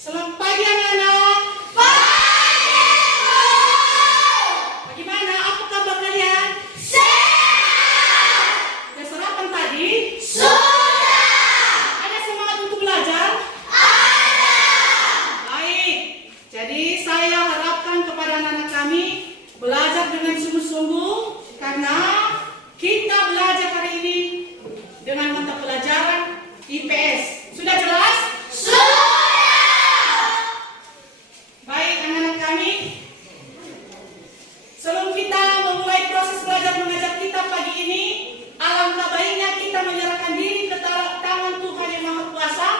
Selamat pagi anak-anak. Pagi, Bu. Bagaimana? Apa kabar kalian? Sehat. Sudah sarapan tadi? Sudah. Ada semangat untuk belajar? Ada. Baik. Jadi saya harapkan kepada anak-anak kami belajar dengan sungguh-sungguh karena kita belajar hari ini dengan mata pelajaran IPS. Sudah jelas? Baik anak-anak kami, sebelum kita memulai proses belajar mengajar kita pagi ini, alangkah baiknya kita menyerahkan diri ke tangan Tuhan Yang Maha Kuasa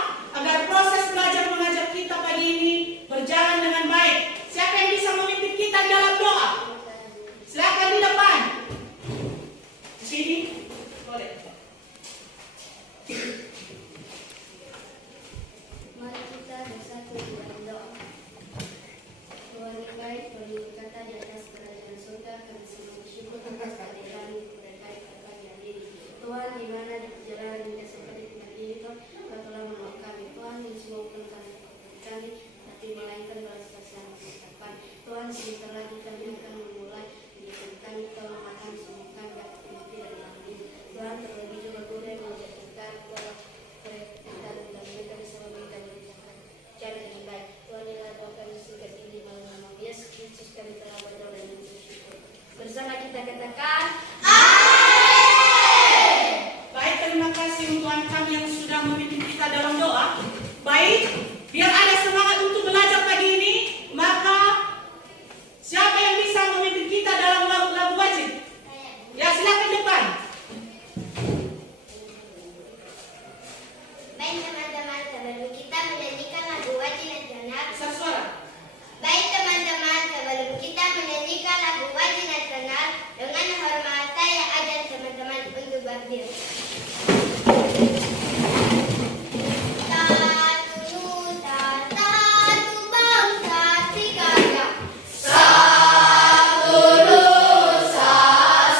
agar proses belajar mengajar kita pagi ini berjalan dengan baik. Siapa yang bisa memimpin kita dalam doa? Silakan di depan. Di sini, boleh. Mari kita bersatu dalam doa. Tuhan yang baik, Tuhan yang berkata di atas kerajaan surga, kami semua bersyukur atas kehadiran berkait pada pagi ini. Tuhan, di mana di perjalanan hingga sampai di tempat ini, Tuhan, Kau telah menolong kami. Tuhan, ini semua bukan karena kami, tapi melainkan balas kasih yang mengucapkan. Tuhan, sebentar lagi kami akan memulai pendidikan kami, tolong akan sembuhkan gak mimpi dan kami. Tuhan, terlebih juga guru yang mengajarkan pola dan mereka bisa memberikan cara yang baik. Tuhan, inilah doa kami singkat ini dalam nama Yesus Kristus kami telah berdoa dan bersyukur. Bersama kita katakan, Amin. Baik, terima kasih untuk Tuhan kami yang sudah memimpin kita dalam doa. Baik, biar ada semangat untuk belajar pagi ini, maka siapa yang bisa memimpin kita dalam lagu-lagu wajib? Ya, silakan depan. Baik teman-teman, sebelum kita menyanyikan lagu wajib nasional. Besar suara. Baik teman-teman, sebelum kita menyanyikan lagu wajib nasional, dengan hormat saya ajak teman-teman untuk berdiri. Satu nusa, satu bangsa, tiga karya. Satu nusa,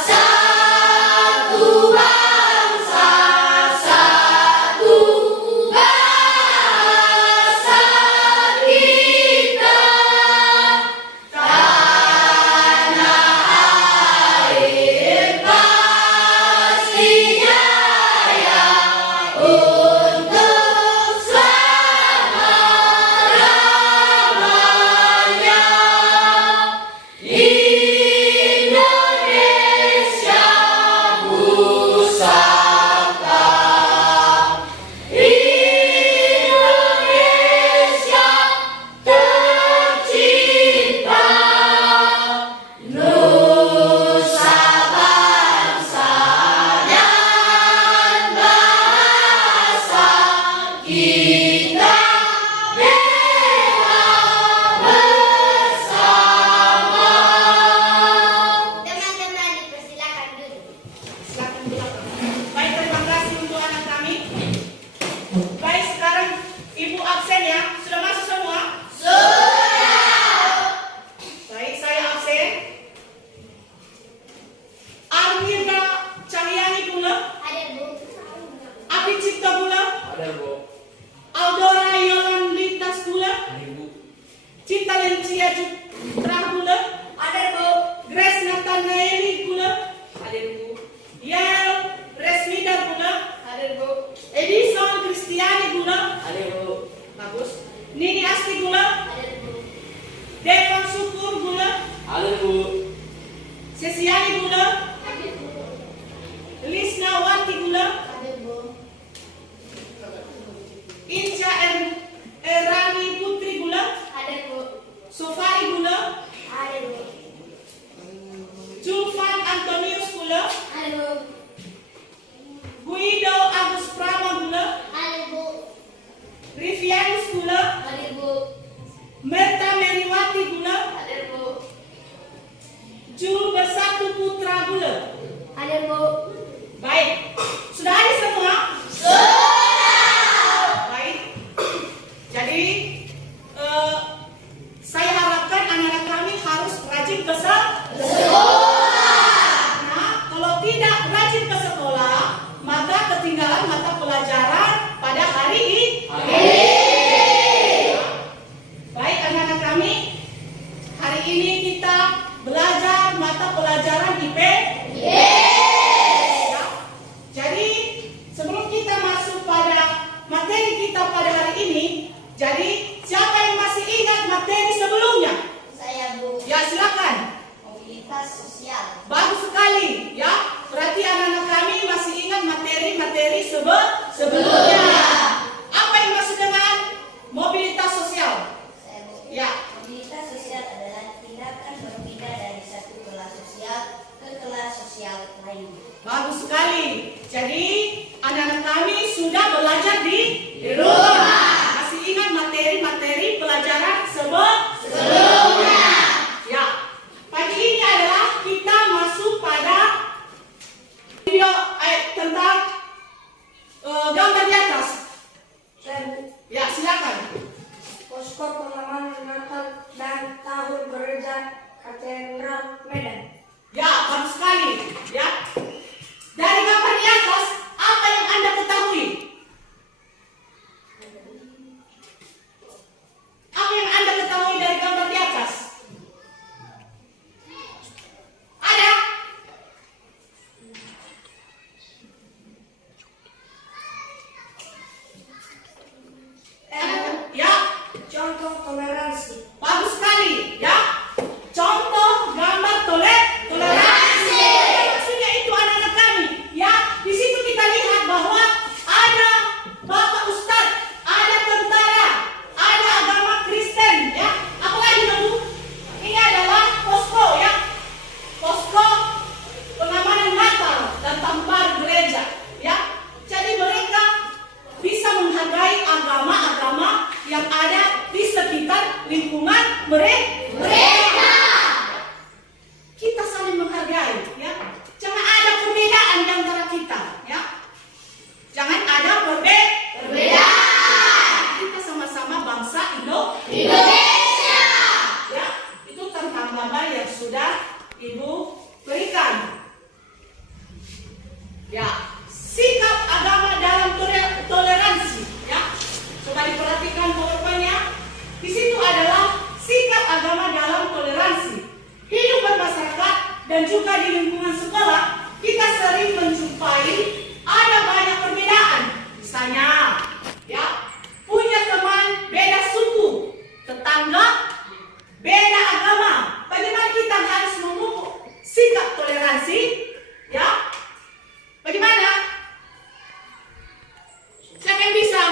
satu bangsa, satu bahasa kita. Tanah air pasti jaya untuk selama-lamanya. Indonesia pusaka, Indonesia tercinta, nusa bangsa dan bahasa kita bela bersama. Teman-teman dipersilakan duduk. Silakan depan. Baik, terima kasih untuk anak kami. Baik, sekarang Ibu absen ya. Sudah masuk semua? Sudah. Baik, saya absen. Armida Cahyani Gula, Hadir, Bu. Api Cipta Gula, Ada Bu. Aldora Yolanditas Gula, Ada Bu. Cinta Lencia Putra Gula, Hadir, Bu. Grace Nathanaeli Gula, Ada Bu. Yael Resmida Gula, Ada Bu. Edison Kristiani Gula, Ada Bu. bagus. Nini Asti Gula, Hadir, Bu. Devan Syukur Gula, Ada Bu. Sesiani Gula, Hadir, Bu. Lisna Wati Gula, Hadir, Bu. Inca Erani Putri Gula, Hadir, Bu. Sofari Gula, Hadir, Bu. Julfan Antonius Gula, Hadir, Bu. Guido Agus Prama Gula, Hadir, Bu. Rivianus Gula, Hadir, Bu. Merta Meriwati Gula, Hadir, Bu. Jul Bersatu Putra Gula. Hadir, Bu. Baik, sudah ada semua? Sudah. Baik. Jadi saya harapkan anak-anak kami harus rajin ke sekolah. Nah, kalau tidak rajin ke sekolah, maka ketinggalan mata pelajaran pada hari ini. Jadi anak-anak kami sudah belajar di rumah. Masih ingat materi-materi pelajaran sebelumnya? Ya. Pagi ini adalah kita masuk pada video tentang gambar di atas. Ya, silakan. Posko pengamanan Natal dan Tahun Gereja Katedral Medan. Ya, bagus sekali. Ya. Dari gambar di atas, apa yang Anda ketahui? Apa yang Anda ketahui dari gambar di atas? Ada? Ya, Contoh toleransi. bagus sekali. Ya, contoh gambar toleransi. Maksudnya itu anak-anak kami. Ya, di situ kita lihat bahwa ada Bapak Ustadz, ada tentara, ada agama Kristen. Ya, apalagi Bu? Ini adalah posko ya, posko pengamanan Natal dan tampar gereja. Ya, jadi mereka bisa menghargai agama-agama yang ada di sekitar lingkungan mereka. Kita saling menghargai, ya. Jangan ada perbedaan di antara kita, ya. Jangan ada perbedaan. Kita sama-sama bangsa Indonesia. Ya, itu tentang gambar yang sudah Ibu berikan. Ya, sikap agama dalam toleransi, ya. Coba diperhatikan powerpointnya. Di situ adalah sikap agama dalam toleransi. Hidup bermasyarakat dan juga di lingkungan sekolah, kita sering menjumpai ada banyak perbedaan. Misalnya, ya, punya teman beda suku, tetangga beda agama. Bagaimana kita harus memupuk sikap toleransi? Ya, bagaimana? Siapa yang bisa?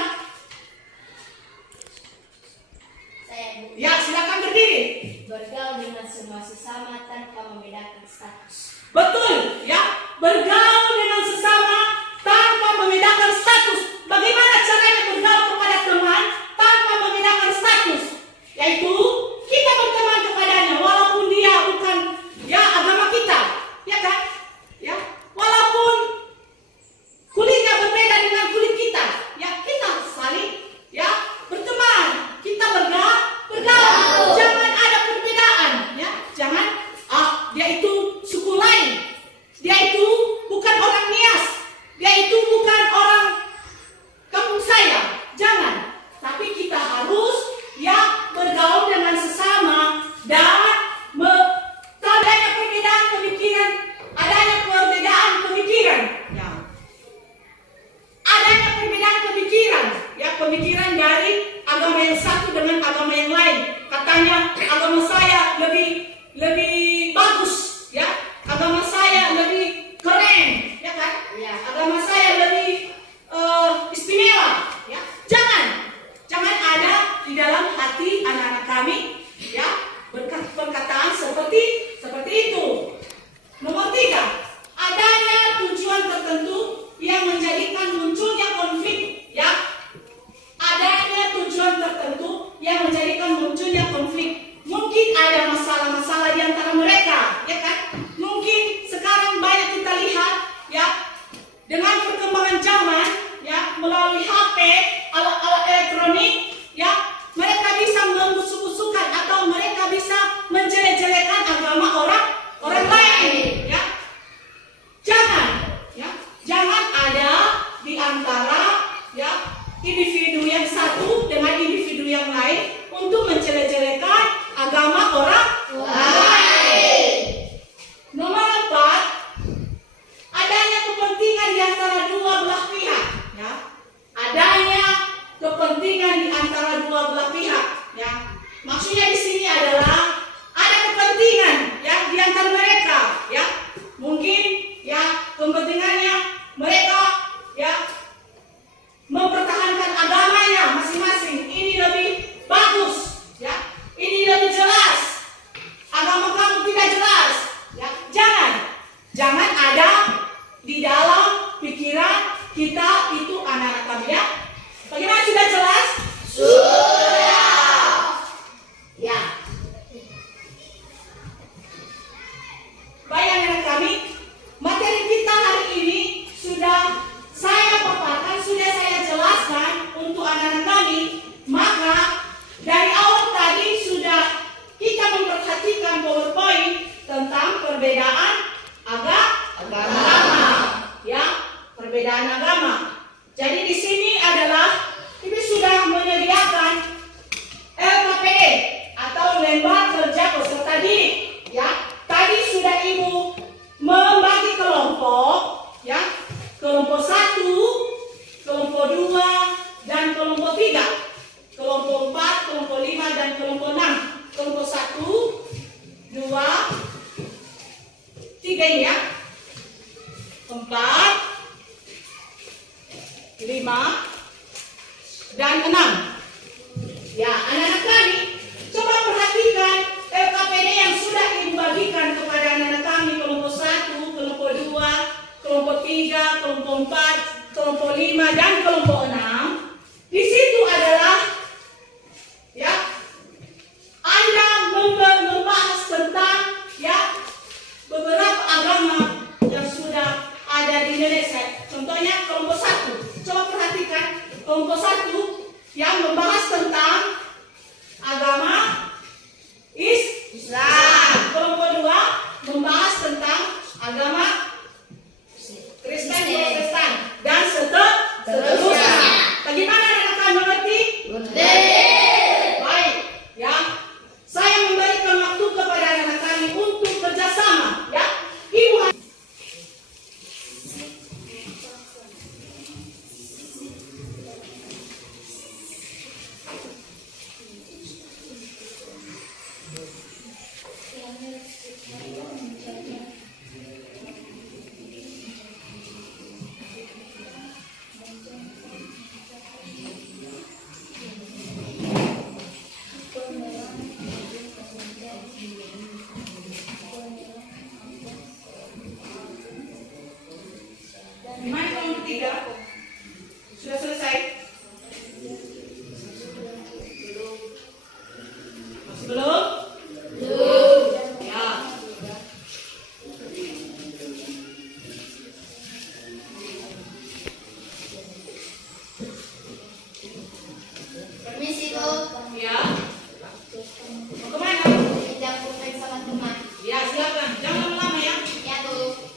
Saya Bu. Ya, silakan berdiri. Bergaul dengan semua sesama tanpa membedakan status. Betul, ya. Bergaul dengan sesama tanpa membedakan status. Bagaimana caranya bergaul kepada teman tanpa membedakan status? Yaitu kita berteman kepadanya walaupun dia bukan ya agama kita, ya kan? Ya, walaupun kulitnya berbeda dengan kulit kita, ya kita saling ya berteman. Kita bergaul. Jangan ada perbedaan, ya. Jangan dia itu suku lain. Dia itu bukan orang Nias. Dia itu bukan orang kampung saya. Jangan. Tapi kita harus ya bergaul dengan sesama dan adanya perbedaan pemikiran, adanya perbedaan pemikiran. Ya. Adanya perbedaan pemikiran, ya pemikiran dari agama yang satu dengan agama yang lain. Katanya agama saya lebih bagus, ya. Agama saya lebih keren, ya kan? Ya. Agama saya lebih istimewa, ya. Jangan ada di dalam hati anak-anak kami, ya, perkataan seperti itu. Nomor 3, adanya tujuan tertentu yang menjadikan munculnya konflik, ya. Adanya tujuan tertentu yang menjadikan munculnya konflik. Mungkin ada masalah-masalah di antara mereka, ya kan? Mungkin sekarang banyak kita lihat, ya, dengan perkembangan zaman, ya, melalui HP, alat-alat elektronik, ya, mereka bisa membusuk-busukkan atau mereka bisa menjelek-jelekan agama orang lain, ya. Jangan ada di antara ya individu yang satu dengan individu yang lain untuk menjelek-jelekan agama orang lain. Nomor 4, adanya kepentingan di antara dua belah pihak, ya. Adanya kepentingan di antara dua belah pihak, ya. Maksudnya di sini adalah ada kepentingan ya di antara mereka, ya. Mungkin ya kepentingannya mereka ya mempertahankan agamanya masing-masing. Ini lebih bagus, ya. Ini lebih jelas. kita itu anak-anak kami ya. Bagaimana, sudah jelas? Ya. Baik anak kami, materi kita hari ini sudah saya paparkan, sudah saya jelaskan untuk anak-anak kami. Maka dari awal tadi sudah kita memperhatikan PowerPoint tentang perbedaan agama. Ya, perbedaan agama. Jadi di sini adalah Ibu sudah menyediakan LKPD atau lembar kerja peserta didik. Ya, tadi sudah Ibu membagi kelompok, ya, kelompok 1, kelompok 2, dan kelompok 3, kelompok 4, kelompok 5, dan kelompok 6. Kelompok 1, 2, 3 ini ya, 4, 5, dan 6. Ya, anak-anak kami, coba perhatikan LKPD yang sudah Ibu bagikan kepada anak-anak kami. Kelompok 1, kelompok 2, kelompok 3, kelompok 4, kelompok 5, dan kelompok 6. Di situ adalah, ya, Anda membahas tentang, ya, beberapa agama yang sudah ada di Indonesia. Contohnya kelompok 1. Coba perhatikan kelompok 1 yang membahas tentang agama Islam. Kelompok 2 membahas tentang agama Kristen, Protestan, dan seterusnya. Bagaimana anak-anak mengerti? Baik, ya. Saya memberikan waktu kepada anak-anak kami untuk kerjasama, ya. Ibu gimana kelompok 3? Sudah selesai? Masih belum? Ya. Permisi, Bu. Ya. Mau kemana? Tidak pulpen salat rumah. Ya, silakan. Jangan lama-lama ya. Ya, Bu.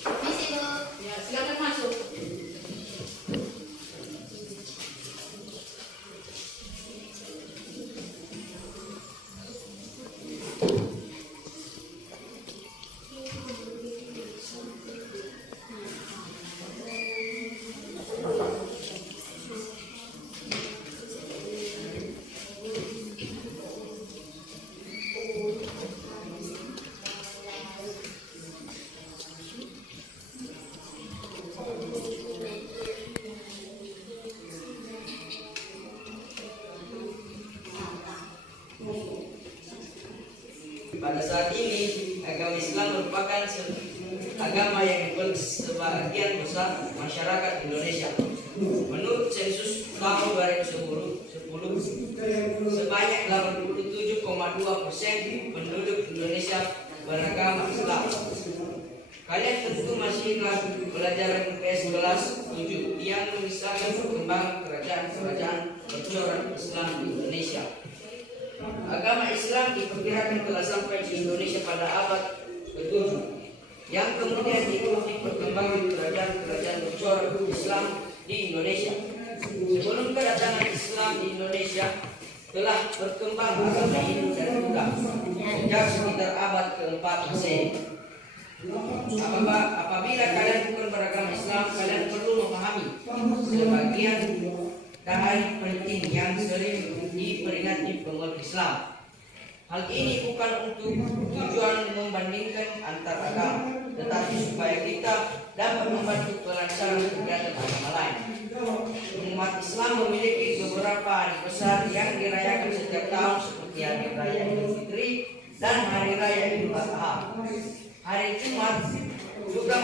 Permisi, Bu. Ya, silakan masuk. Pada saat ini, agama Islam merupakan agama yang dipeluk sebagian besar masyarakat Indonesia. Menurut sensus tahun 2010, sebanyak 87,2% penduduk Indonesia beragama Islam. Kalian tentu masih belajar MPS kelas 7 yang mengisahkan perkembangan kerajaan-kerajaan bercorak Islam di Indonesia. Agama Islam diperkirakan telah sampai di Indonesia pada abad ke-7, yang kemudian diikuti perkembangan kerajaan-kerajaan bercorak Islam di Indonesia. Sebelum kedatangan Islam di Indonesia, telah berkembang agama Hindu dan Buddha sejak sekitar abad ke-4 Masehi. Apabila kalian bukan beragama Islam, kalian perlu sebagian hari penting yang sering diperingati umat Islam. Hal ini bukan untuk tujuan membandingkan antar agama, tetapi supaya kita dapat membantu kelancaran kegiatan agama lain. Umat Islam memiliki beberapa hari besar yang dirayakan setiap tahun seperti Hari Raya Idul Fitri dan Hari Raya Idul Adha. Hari Jumat juga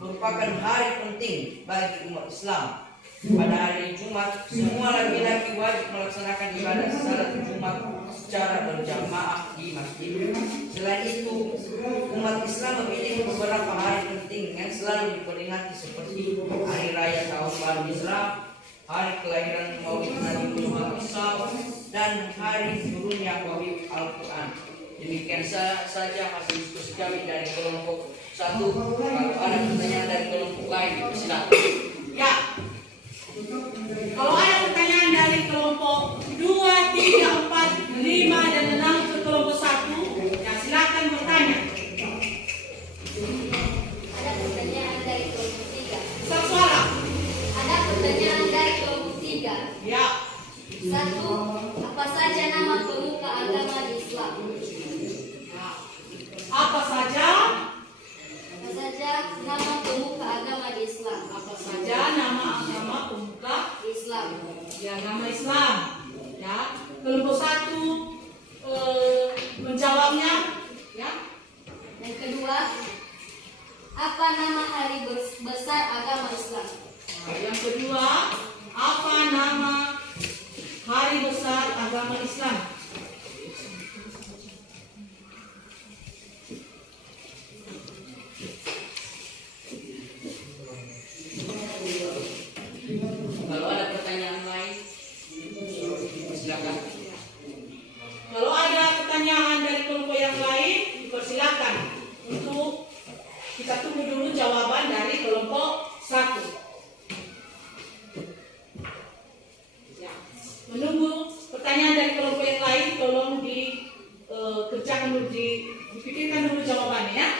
merupakan hari penting bagi umat Islam. Pada hari Jumat, semua laki-laki wajib melaksanakan ibadah salat Jumat secara berjamaah di masjid. Selain itu, umat Islam memiliki beberapa hari penting yang selalu diperingati seperti Hari Raya Tahun Baru Islam, Hari Kelahiran Maulid Nabi Muhammad SAW, dan Hari turunnya Wahyu Al-Quran. Demikian saja hasil diskusi kami dari kelompok 1. Kalau ada pertanyaan dari kelompok lain, silakan. Ya. Kalau ada pertanyaan dari kelompok 2, 3, 4, 5, dan 6 ke kelompok 1, ya silakan bertanya. Ada pertanyaan dari kelompok 3. Besar suara. Ada pertanyaan dari kelompok 3. Ya. 1. Apa saja nama pemuka agama di Islam? Ya. Apa saja? Apa saja nama pemuka agama di Islam? Apa saja nama agama pemuka Islam. ya agama Islam? Ya. Kelompok 1 menjawabnya. Ya. Yang kedua, apa nama hari besar agama Islam? Nah, yang kedua, apa nama hari besar agama Islam? Kalau ada pertanyaan lain, silakan. Kalau ada pertanyaan dari kelompok yang lain, dipersilakan untuk kita tunggu dulu jawaban dari kelompok 1. Ya. Menunggu pertanyaan dari kelompok yang lain, tolong dikerjakan dulu, dipikirkan dulu jawabannya ya.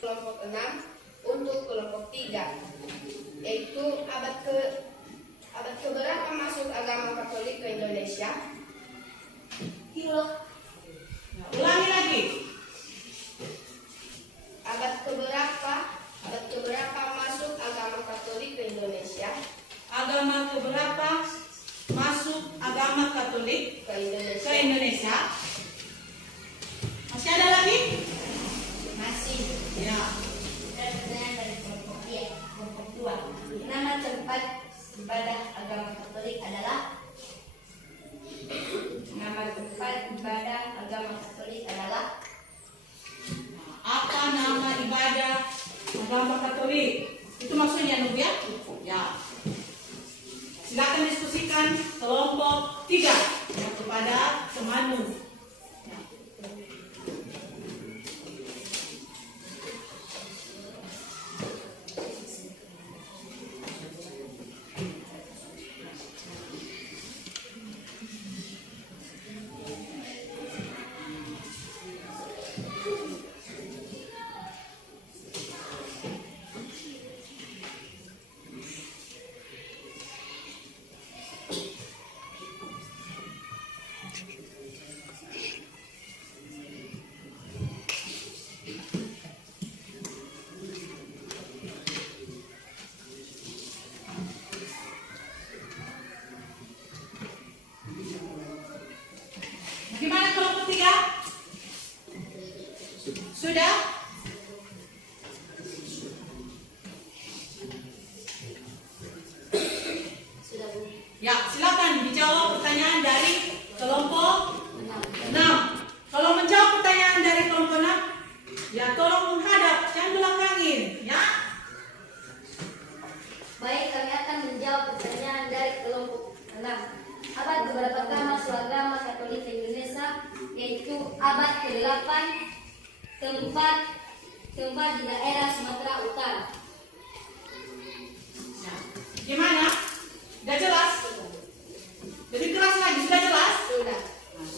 Kelompok 6 untuk kelompok 3, yaitu abad keberapa masuk agama Katolik ke Indonesia? Ya, ulangi lagi. Abad keberapa masuk agama Katolik ke Indonesia? Agama keberapa masuk agama Katolik Ke Indonesia. ke Indonesia? Masih ada lagi? Masih. Ya. Ada pertanyaan dari kelompok 2. Nama tempat ibadah agama Katolik adalah? Nama tempat ibadah agama Katolik adalah? Apa nama ibadah agama Katolik? Itu maksudnya Nub ya? Ya. Silakan diskusikan kelompok 3 yang kepada Semanu. Ya. Bagaimana kelompok 3? Sudah? Sudah, Bu. Ya, silakan dijawab pertanyaan dari kelompok 6. Kalau menjawab pertanyaan dari kelompok 6, ya tolong menghadap, jangan belakangin, ya. Baik, kami akan menjawab pertanyaan dari kelompok 6. Abad keberapakah masuk agama Katolik ke Indonesia? Yaitu abad ke-8, tempat di daerah Sumatera Utara. Nah, gimana? Sudah jelas? Lebih keras lagi, sudah jelas? Sudah. Nah,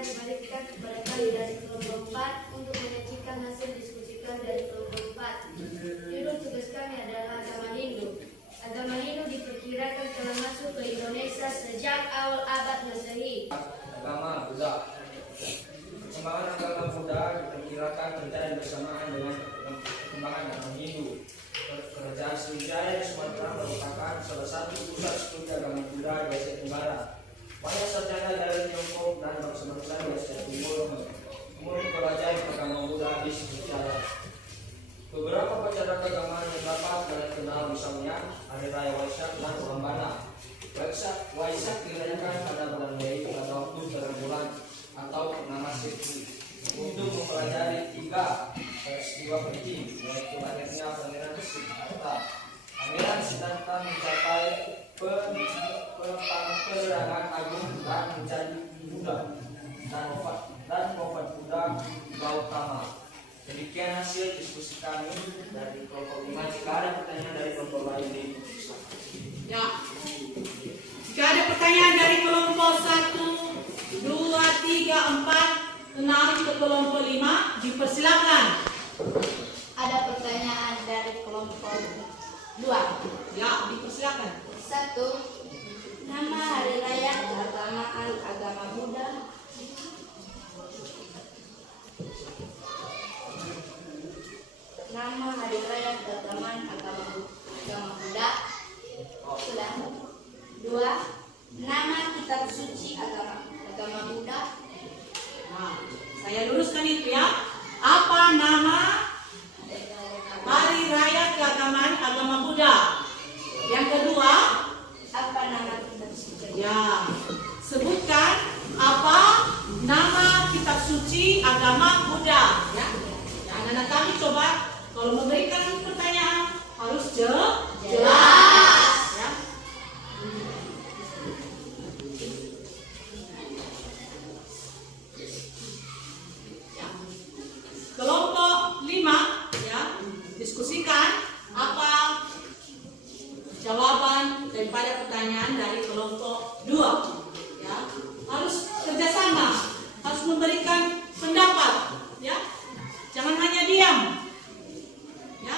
dibalikkan kepada kami dari kelompok 4 untuk menyajikan hasil diskusikan dari kelompok 4. Judul tugas kami adalah agama Hindu. Agama Hindu diperkirakan telah masuk ke Indonesia sejak awal abad Masehi. Agama Buddha. Perkembangan agama Buddha diperkirakan terjadi bersamaan dengan perkembangan agama Hindu. Kerajaan Sriwijaya di Sumatera merupakan salah satu pusat studi agama Buddha di Asia Tenggara. Banyak sarjana dari Tiongkok dan bangsa-bangsa di Asia Timur mempelajari agama Buddha di Sriwijaya. Beberapa upacara keagamaan yang dapat kalian kenal misalnya Hari Raya Waisak dan Ulambana. Waisak dirayakan pada bulan Mei pada waktu terang bulan atau purnama Shikti untuk mempelajari 3 peristiwa penting, yaitu lahirnya Pangeran Siddhartha. Pangeran Siddhartha mencapai penerangan agung dan menjadi Buddha dan wafat Buddha Gautama. Demikian hasil diskusi kami dari kelompok 5. Jika ada pertanyaan dari kelompok lain di Ya. Jika ada pertanyaan dari kelompok 1, 2, 3, 4, 6 ke kelompok 5, dipersilakan. Ada pertanyaan dari kelompok 2. Ya, dipersilakan. 1. Nama hari raya keagamaan agama Buddha. Nama hari raya keagamaan agama Buddha. Sudah. 2. Nama kitab suci agama Buddha. Nah, saya luruskan itu ya. Apa nama hari raya keagamaan agama Buddha? Yang kedua, Apa nama kitab suci? ya, sebutkan apa nama kitab suci agama Buddha. Ya, anak-anak kami coba kalau memberikan pertanyaan harus jelas. Ya. Kelompok 5 ya, diskusikan apa jawaban daripada pertanyaan dari kelompok 2 ya. Harus kerjasama, harus memberikan pendapat ya. Jangan hanya diam ya.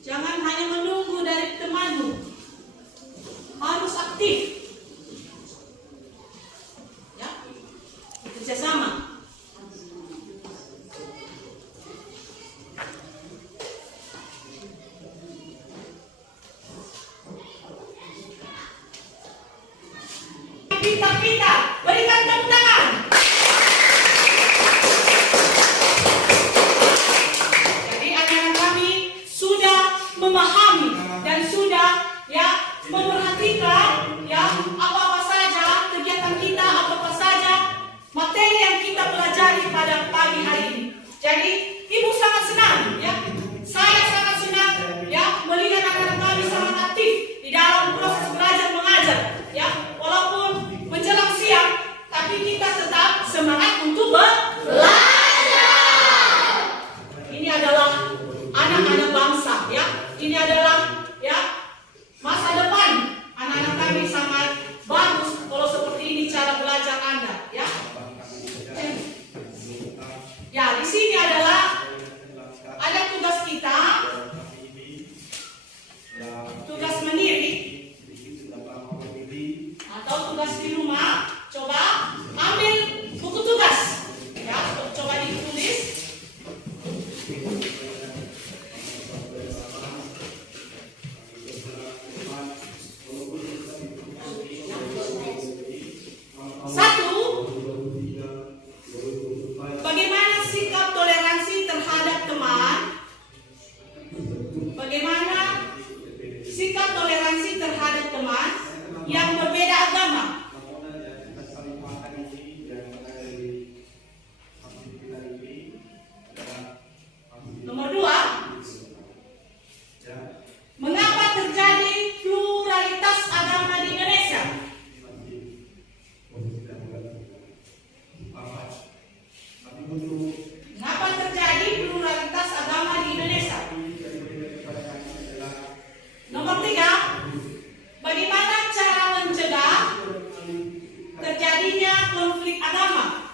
Jangan hanya menunggu dari temanmu. Harus aktif ya. Kerjasama. Pintar-pintar, berikan tepuk tangan. Jadi anak-anak kami sudah memahami dan sudah ya memperhatikan ya apa-apa saja kegiatan kita, apa-apa saja materi yang kita pelajari pada pagi hari ini. Jadi ibu sangat senang ya. Saya sangat senang ya melihat anak-anak kami sangat aktif di dalam proses belajar mengajar ya. Walaupun menjelang siang, tapi kita tetap semangat untuk belajar. Ini adalah anak-anak bangsa, ya. Ini adalah ya masa depan. Anak-anak kami sangat bagus kalau seperti ini cara belajar Anda, ya. Ya, di sini adalah ada tugas kita, tugas mandiri. Atau tugas di rumah, coba ambil buku tugas ya, coba ditulis. Satu, bagaimana sikap toleransi terhadap teman? Bagaimana sikap toleransi terhadap teman yang berbeda agama? Nomor 2, mengapa terjadi pluralitas agama di Indonesia? Mengapa terjadi pluralitas agama di Indonesia? Nomor 3, bagaimana cara mencegah terjadinya konflik agama?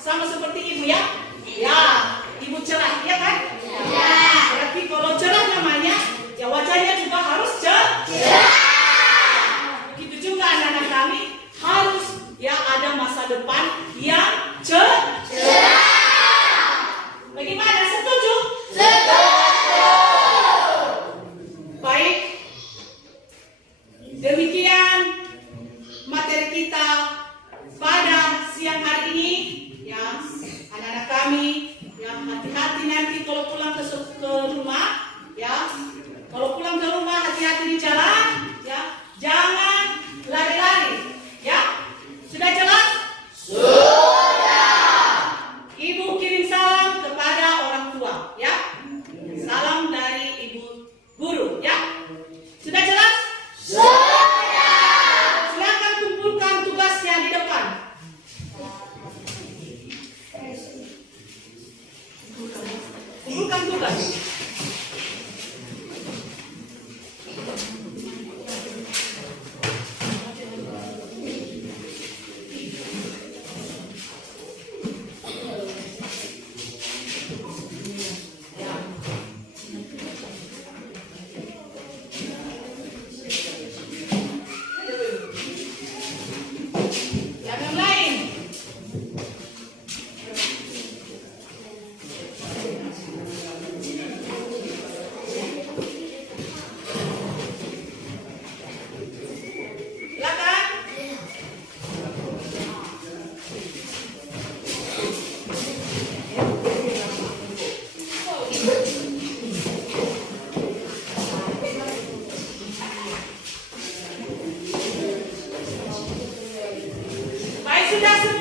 sama seperti ibu ya? Ya, ibu cerah, ya kan? Ya. Berarti kalau cerah namanya, ya wajahnya juga harus cerah. Begitu juga anak-anak kami harus ya ada masa depan yang cerah. Bagaimana? Setuju? Baik. Demikian materi kita pada siang hari ini ya, anak-anak kami yang hati-hati nanti kalau pulang ke rumah ya. Kalau pulang ke rumah hati-hati di jalan ya. Jangan lari-lari ya. Sudah jelas? Ibu kirim salam kepada orang tua ya. Salam dari ibu guru ya. Sudah jelas? Silakan kumpulkan tugasnya di depan. Kumpulkan tugas. Yang lain. Silakan. Baik, sudah semua.